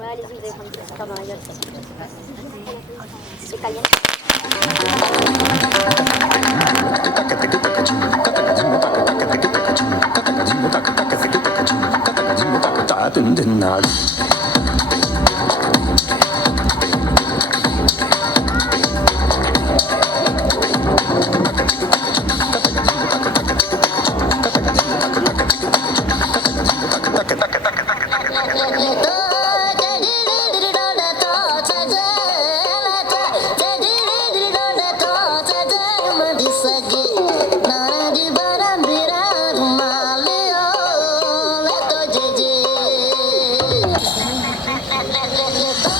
Ouais, allez-y, vous allez prendre ça dans la gueule. C'est caliente. Let's go.